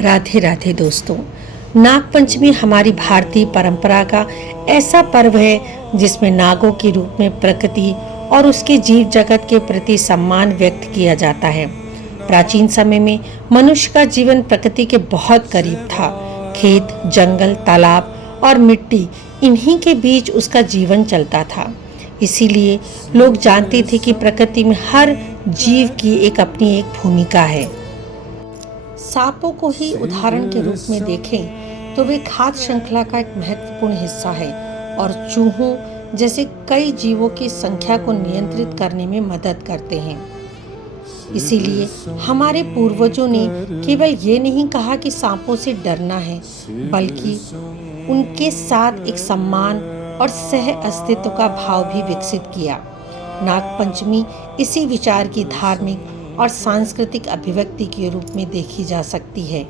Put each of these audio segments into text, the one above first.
राधे राधे दोस्तों। नाग पंचमी हमारी भारतीय परंपरा का ऐसा पर्व है जिसमें नागों के रूप में प्रकृति और उसके जीव जगत के प्रति सम्मान व्यक्त किया जाता है। प्राचीन समय में मनुष्य का जीवन प्रकृति के बहुत करीब था। खेत, जंगल, तालाब और मिट्टी, इन्हीं के बीच उसका जीवन चलता था। इसीलिए लोग जानते थे कि प्रकृति में हर जीव की एक अपनी एक भूमिका है। सांपों को ही उदाहरण के रूप में देखें तो वे खाद्य श्रृंखला का एक महत्वपूर्ण हिस्सा है और चूहों जैसे कई जीवों की संख्या को नियंत्रित करने में मदद करते हैं। इसीलिए हमारे पूर्वजों ने केवल ये नहीं कहा कि सांपों से डरना है, बल्कि उनके साथ एक सम्मान और सह अस्तित्व का भाव भी विकसित किया। नाग पंचमी इसी विचार की धार्मिक और सांस्कृतिक अभिव्यक्ति के रूप में देखी जा सकती है।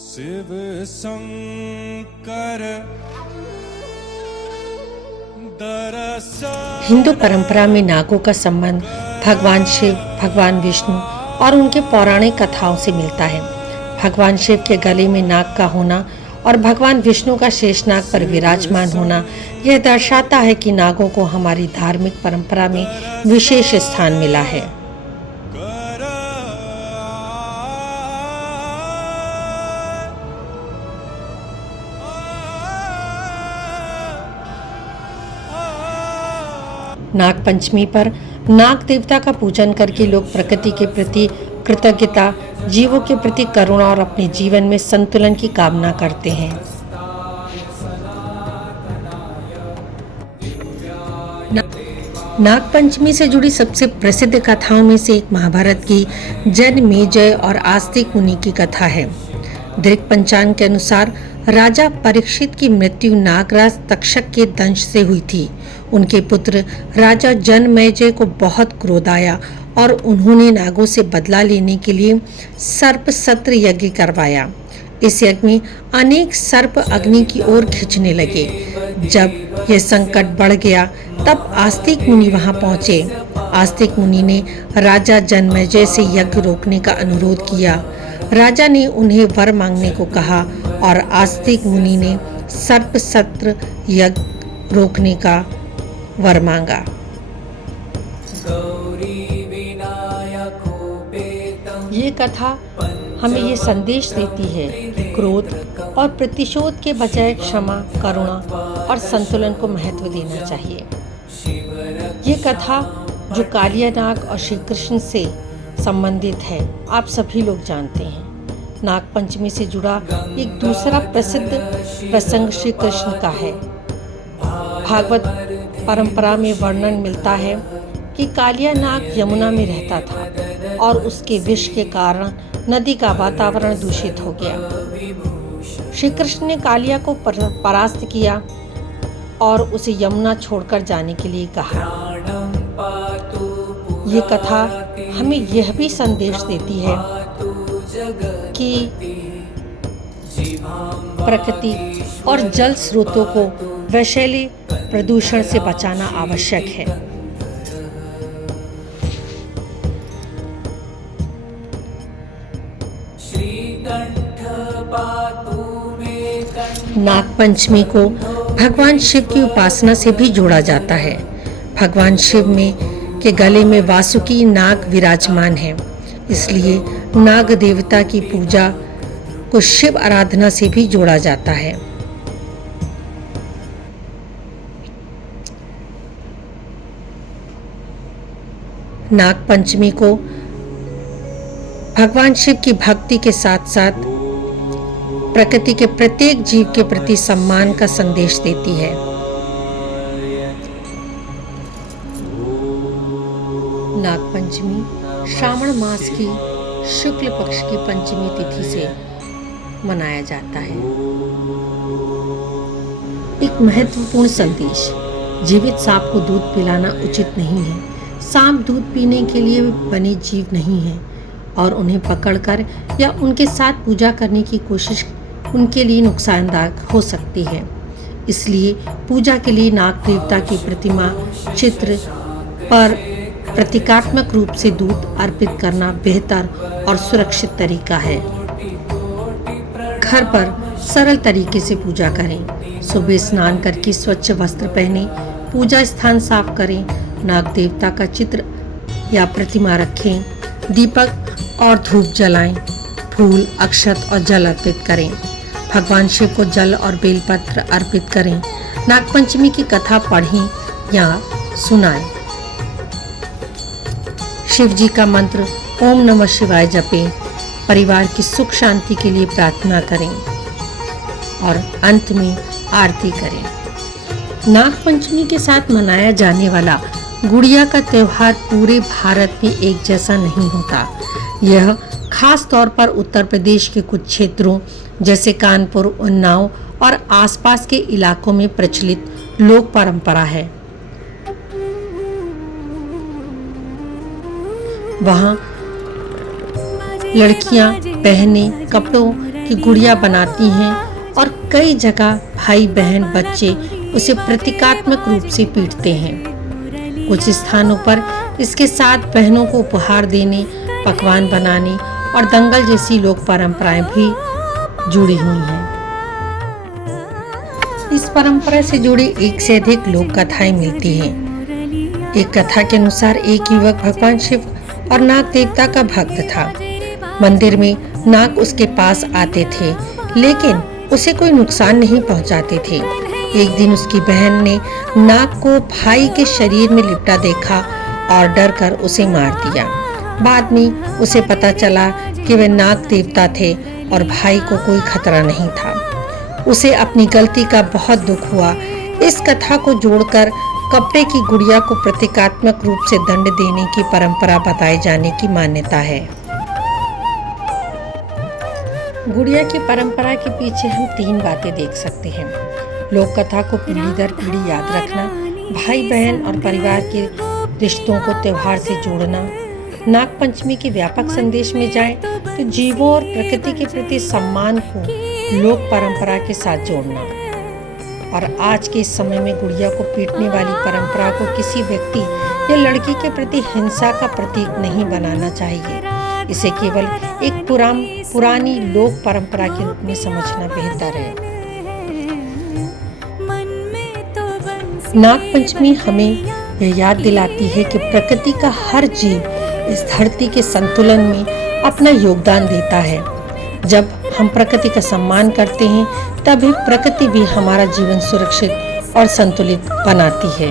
शिव शंकर हिंदू परंपरा में नागों का संबंध भगवान शिव, भगवान विष्णु और उनके पौराणिक कथाओं से मिलता है। भगवान शिव के गले में नाग का होना और भगवान विष्णु का शेषनाग पर विराजमान होना यह दर्शाता है कि नागों को हमारी धार्मिक परंपरा में विशेष स्थान मिला है। नाग पंचमी पर नाग देवता का पूजन करके लोग प्रकृति के प्रति कृतज्ञता, जीवों के प्रति करुणा और अपने जीवन में संतुलन की कामना करते हैं। नाग पंचमी से जुड़ी सबसे प्रसिद्ध कथाओं में से एक महाभारत की जनमेजय और आस्तिक मुनि की कथा है। दृक पंचांग के अनुसार राजा परीक्षित की मृत्यु नागराज तक्षक के दंश से हुई थी। उनके पुत्र राजा जनमेजय को बहुत क्रोध आया और उन्होंने नागों से बदला लेने के लिए सर्प सत्र यज्ञ करवाया। इस यज्ञ में अनेक सर्प अग्नि की ओर खींचने लगे। जब यह संकट बढ़ गया तब आस्तिक मुनि वहां पहुंचे। आस्तिक मुनि ने राजा जनमेजय से यज्ञ रोकने का अनुरोध किया। राजा ने उन्हें वर मांगने को कहा और आस्तिक मुनि ने सर्प सत्र यज्ञ रोकने का वर मांगा। ये कथा हमें ये संदेश देती है कि क्रोध और प्रतिशोध के बजाय क्षमा, करुणा और संतुलन को महत्व देना चाहिए। ये कथा जो कालिया नाग और श्री कृष्ण से संबंधित है, आप सभी लोग जानते हैं। नाग पंचमी से जुड़ा एक दूसरा प्रसिद्ध प्रसंग श्री कृष्ण का है। भागवत परंपरा में वर्णन मिलता है कि कालिया नाग यमुना में रहता था और उसके विष के कारण नदी का वातावरण दूषित हो गया। श्री कृष्ण ने कालिया को परास्त किया और उसे यमुना छोड़कर जाने के लिए कहा। ये कथा हमें यह भी संदेश देती है कि प्रकृति और जल स्रोतों को विषैले प्रदूषण से बचाना आवश्यक है। नाग पंचमी को भगवान शिव की उपासना से भी जोड़ा जाता है। भगवान शिव में के गले में वासुकी नाग विराजमान है, इसलिए नाग देवता की पूजा को शिव आराधना से भी जोड़ा जाता है। नाग पंचमी को भगवान शिव की भक्ति के साथ साथ प्रकृति के प्रत्येक जीव के प्रति सम्मान का संदेश देती है। नाग पंचमी श्रावण मास की शुक्ल पक्ष की पंचमी तिथि से मनाया जाता है। एक महत्वपूर्ण संदेश, जीवित सांप को दूध पिलाना उचित नहीं है। सांप दूध पीने के लिए बने जीव नहीं है और उन्हें पकड़कर या उनके साथ पूजा करने की कोशिश उनके लिए नुकसानदायक हो सकती है। इसलिए पूजा के लिए नाग देवता की प्रतिमा, चित्र पर प्रतीकात्मक रूप से दूध अर्पित करना बेहतर और सुरक्षित तरीका है। घर पर सरल तरीके से पूजा करें। सुबह स्नान करके स्वच्छ वस्त्र पहने, पूजा स्थान साफ करें, नाग देवता का चित्र या प्रतिमा रखें, दीपक और धूप जलाएं, फूल, अक्षत और जल अर्पित करें, भगवान शिव को जल और बेलपत्र अर्पित करें, नागपंचमी की कथा पढ़ें या सुनाएं, शिव जी का मंत्र ओम नमः शिवाय जपें, परिवार की सुख शांति के लिए प्रार्थना करें और अंत में आरती करें। नागपंचमी के साथ मनाया जाने वाला गुड़िया का त्योहार पूरे भारत में एक जैसा नहीं होता। यह खास तौर पर उत्तर प्रदेश के कुछ क्षेत्रों जैसे कानपुर, उन्नाव और आसपास के इलाकों में प्रचलित लोक परंपरा है। वहाँ लड़कियां, बहनें कपड़ों की गुड़िया बनाती हैं और कई जगह भाई बहन बच्चे उसे प्रतीकात्मक रूप से पीटते हैं। कुछ स्थानों पर इसके साथ बहनों को उपहार देने, पकवान बनाने और दंगल जैसी लोक परंपराएं भी जुड़ी हुई हैं। इस परंपरा से जुड़ी एक से अधिक लोक कथाएं मिलती हैं। एक कथा के अनुसार एक युवक भगवान शिव और नाग देवता का भक्त था। मंदिर में नाग उसके पास आते थे, लेकिन उसे कोई नुकसान नहीं पहुंचाते थे। एक दिन उसकी बहन ने नाग को भाई के शरीर में लिपटा देखा और डर कर उसे मार दिया। बाद में उसे पता चला कि वे नाग देवता थे और भाई को कोई खतरा नहीं था। उसे अपनी गलती का बहुत दुख हुआ। इस कथा को जोड़कर कपड़े की गुड़िया को प्रतीकात्मक रूप से दंड देने की परंपरा बताए जाने की मान्यता है। गुड़िया की परंपरा के पीछे हम 3 बातें देख सकते हैं। लोक कथा को पीढ़ी दर पीढ़ी याद रखना, भाई बहन और परिवार के रिश्तों को त्योहार से जोड़ना, नागपंचमी के व्यापक संदेश में जाएं तो जीवों और प्रकृति के प्रति सम्मान को लोक परंपरा के साथ जोड़ना। और आज के इस समय में गुड़िया को पीटने वाली परंपरा को किसी व्यक्ति या लड़की के प्रति हिंसा का प्रतीक नहीं बनाना चाहिए। इसे केवल एक पुरानी लोक परंपरा के रूप में समझना बेहतर है। नागपंचमी हमें यह याद दिलाती है कि प्रकृति का हर जीव इस धरती के संतुलन में अपना योगदान देता है। जब हम प्रकृति का सम्मान करते हैं, तभी प्रकृति भी हमारा जीवन सुरक्षित और संतुलित बनाती है।